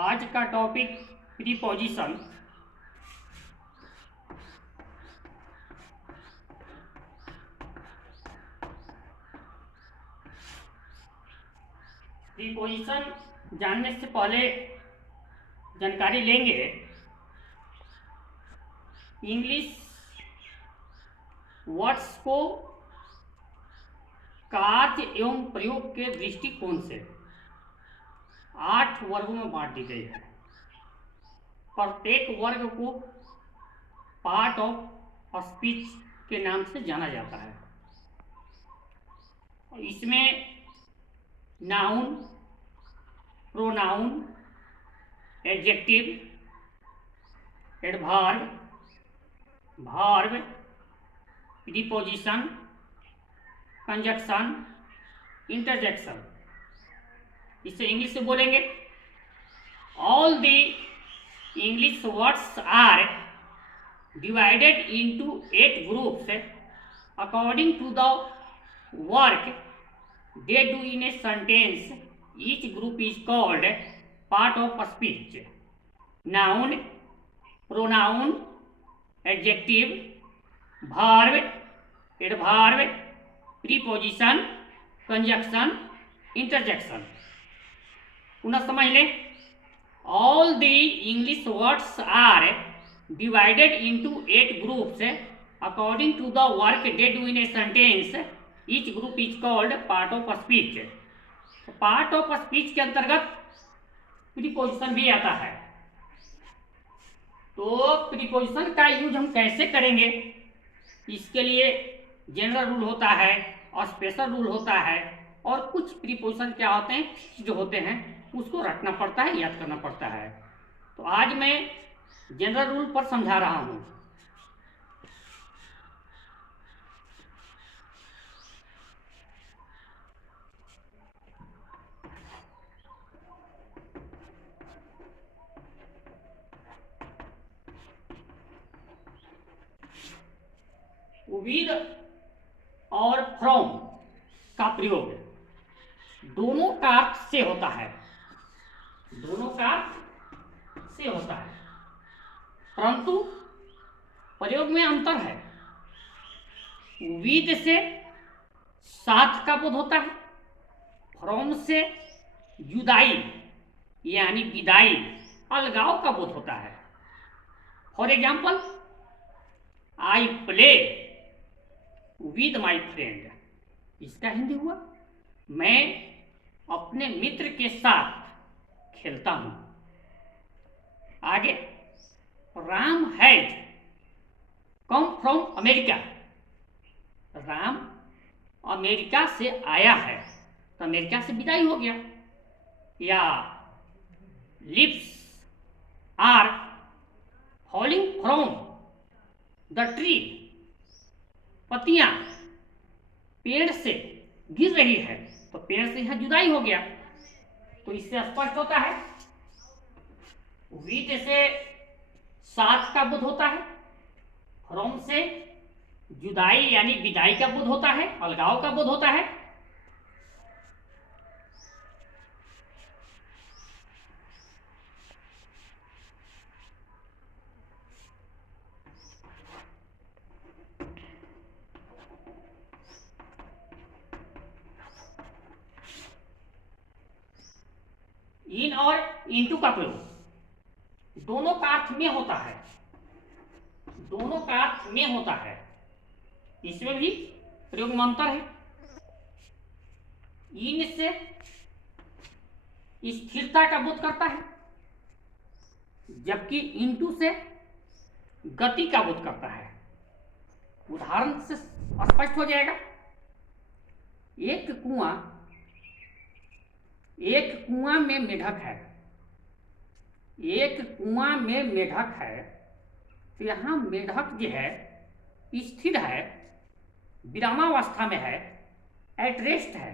आज का topic preposition. Preposition जानने से पहले जानकारी लेंगे इंग्लिश वर्ड्स को कार्य एवं प्रयोग के दृष्टिकोण से 8 वर्गों में बांट दी गई है। प्रत्येक वर्ग को पार्ट ऑफ स्पीच के नाम से जाना जाता है। इसमें noun, pronoun, adjective, adverb, verb, preposition, conjunction, interjection. इसे इंग्लिश में बोलेंगे all the English words are divided into 8 groups according to the work they do in a sentence. Each group is called part of speech. Noun, pronoun, adjective, verb, adverb, preposition, conjunction, interjection. पुनः समझ लें, all the English words are divided into 8 groups according to the work they do in a sentence. Each group is called part of speech. Part of speech के अंतर्गत preposition भी आता है। तो preposition का यूज हम कैसे करेंगे, इसके लिए जनरल रूल होता है और स्पेशल रूल होता है, और कुछ प्रीपोजिशन क्या होते हैं जो होते हैं उसको रटना पड़ता है, याद करना पड़ता है। तो आज मैं जनरल रूल पर समझा रहा हूं। विद और फ्रॉम का प्रयोग दोनों का अर्थ से होता है, दोनों का अर्थ से होता है, परंतु प्रयोग में अंतर है। विद से साथ का बोध होता है, फ्रॉम से जुदाई यानी विदाई, अलगाव का बोध होता है। For example, I play with my friend, इसका हिंदी हुआ मैं अपने मित्र के साथ खेलता हूं। आगे, Ram has come from America, Ram America से आया है, तो अमेरिका से विदाई हो गया। या leaves are falling from the tree, पत्तियां पेड़ से गिर रही है, तो पेड़ से यहां जुदाई हो गया। तो इससे स्पष्ट होता है विद से साथ का बोध होता है, फ्रॉम से जुदाई यानी विदाई का बोध होता है, अलगाव का बोध होता है। इन और इनटू का प्रयोग दोनों का अर्थ में होता है, दोनों का अर्थ में होता है, इसमें भी प्रयोग में अंतर है। इन से स्थिरता का बोध करता है, जबकि इनटू से गति का बोध करता है। उदाहरण से स्पष्ट हो जाएगा, एक कुआं में मेढक है, एक कुआं में मेढक है, तो यहां मेढक जो है स्थिर है, विरामावस्था में है, एट रेस्ट है।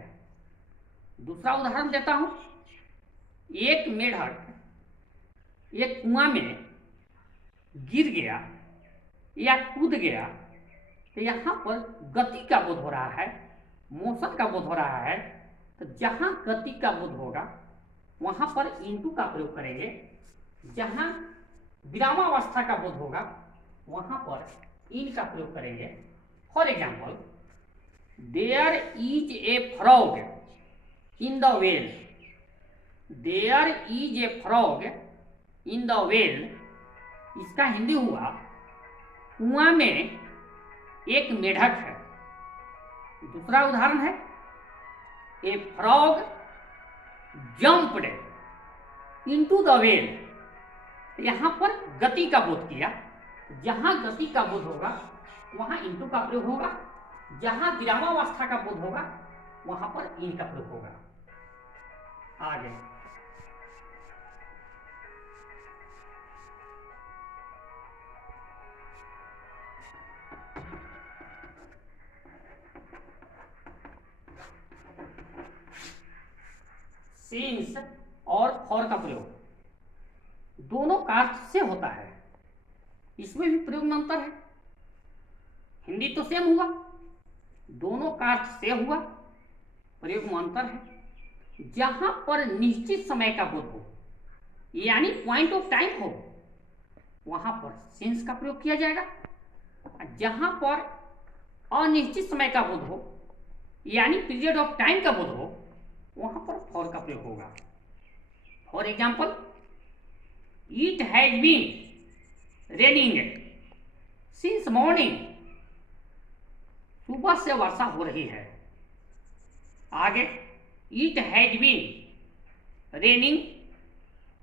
दूसरा उदाहरण देता हूं, एक मेढक एक कुआं में गिर गया या कूद गया, तो यहां पर गति का बोध हो रहा है, मोशन का बोध हो रहा है। तो जहां गति का बोध होगा वहां पर इंटू का प्रयोग करेंगे। जहां विरामावस्था का बोध होगा वहां पर इन का प्रयोग करेंगे। For example, there is a frog in the well. There is a frog in the well, इसका हिंदी हुआ कुआं में एक मेढक है। दूसरा उदाहरण है, ए frog jumped into the well. यहां पर गति का बोध किया। जहां गति का बोध होगा वहां इंटू का प्रयोग होगा। जहां विरामावस्था का बोध होगा वहां पर इन का प्रयोग होगा। आगे, सिंस और फॉर का प्रयोग दोनों का अर्थ से होता है। इसमें भी प्रयोग में अंतर है। हिंदी तो सेम हुआ, दोनों का अर्थ से हुआ, प्रयोग में अंतर है। जहां पर निश्चित समय का बोध हो यानी पॉइंट ऑफ टाइम हो वहां पर सिंस का प्रयोग किया जाएगा। जहां पर अनिश्चित समय का बोध हो यानी पीरियड ऑफ टाइम का बोध हो वहां पर फॉर का प्रयोग होगा। For example, it has been raining since morning. सुबह से वर्षा हो रही है। आगे, it has been raining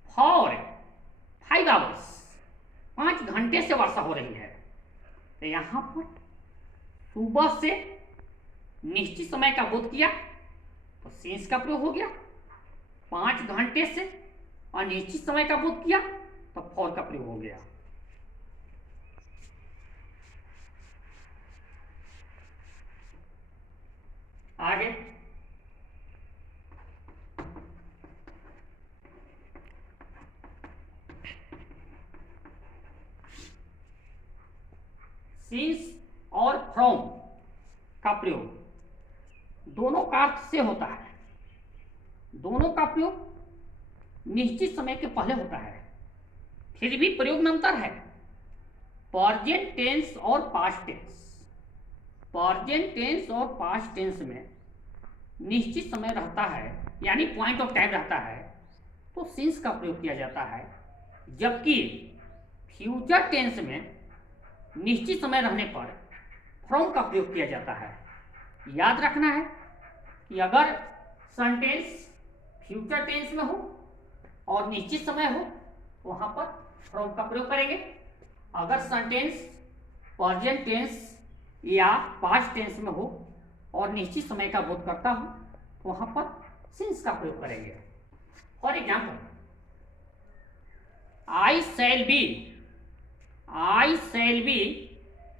for 5 hours. 5 घंटे से वर्षा हो रही है। तो यहां पर सुबह से निश्चित समय का बोध किया तो सिंस का प्रयोग हो गया। 5 घंटे से अनिश्चित समय का बोध किया तो फॉर का प्रयोग हो गया। आगे, सिंस और फ्रॉम का प्रयोग दोनों का अर्थ से होता है। दोनों का प्रयोग निश्चित समय के पहले होता है। फिर भी प्रयोग में अंतर है। प्रेजेंट टेंस और पास्ट टेंस। प्रेजेंट टेंस और पास्ट टेंस में निश्चित समय रहता है यानी पॉइंट ऑफ टाइम रहता है तो सिंस का प्रयोग किया जाता है। जबकि फ्यूचर टेंस में निश्चित समय रहने पर फ्रॉम का प्रयोग किया जाता है। याद रखना है कि अगर सेंटेंस फ्यूचर टेंस में हो और निश्चित समय हो तो वहां पर फ्रॉम का प्रयोग करेंगे। अगर सेंटेंस प्रेजेंट टेंस या पास्ट टेंस में हो और निश्चित समय का बोध करता हो तो वहां पर सिंस का प्रयोग करेंगे। For example, I shall be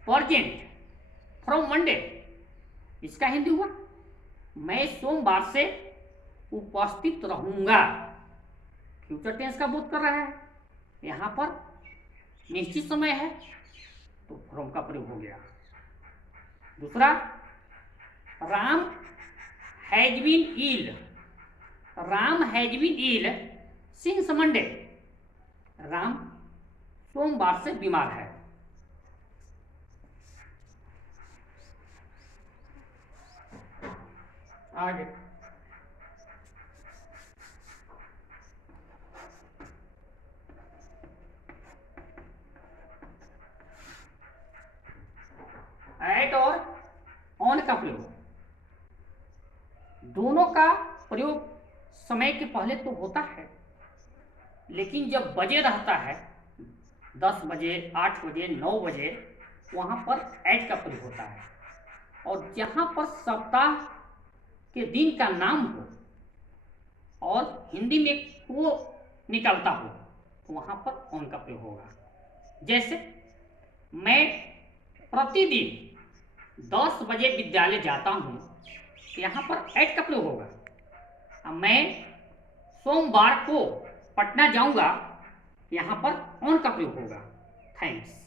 present from Monday. इसका हिंदी हुआ मैं सोमवार से उपस्थित रहूंगा। फ्यूचर टेंस का बोध कर रहा है। यहां पर निश्चित समय है तो फ्रॉम का प्रयोग हो गया। दूसरा, Ram has been ill. Ram has been ill since Monday. Ram सोमवार से बीमार है। आगे, एट और ऑन का प्रयोग दोनों का प्रयोग समय के पहले तो होता है, लेकिन जब बजे रहता है 10 बजे, 8 बजे, 9 बजे, वहां पर एट का प्रयोग होता है। और जहां पर सप्ताह के दिन का नाम हो और हिंदी में को निकलता हो तो वहां पर ऑन का प्रयोग होगा। जैसे मैं प्रतिदिन 10 बजे विद्यालय जाता हूं, यहां पर एट का प्रयोग होगा। मैं सोमवार को पटना जाऊंगा, यहां पर ऑन का प्रयोग होगा। थैंक्स।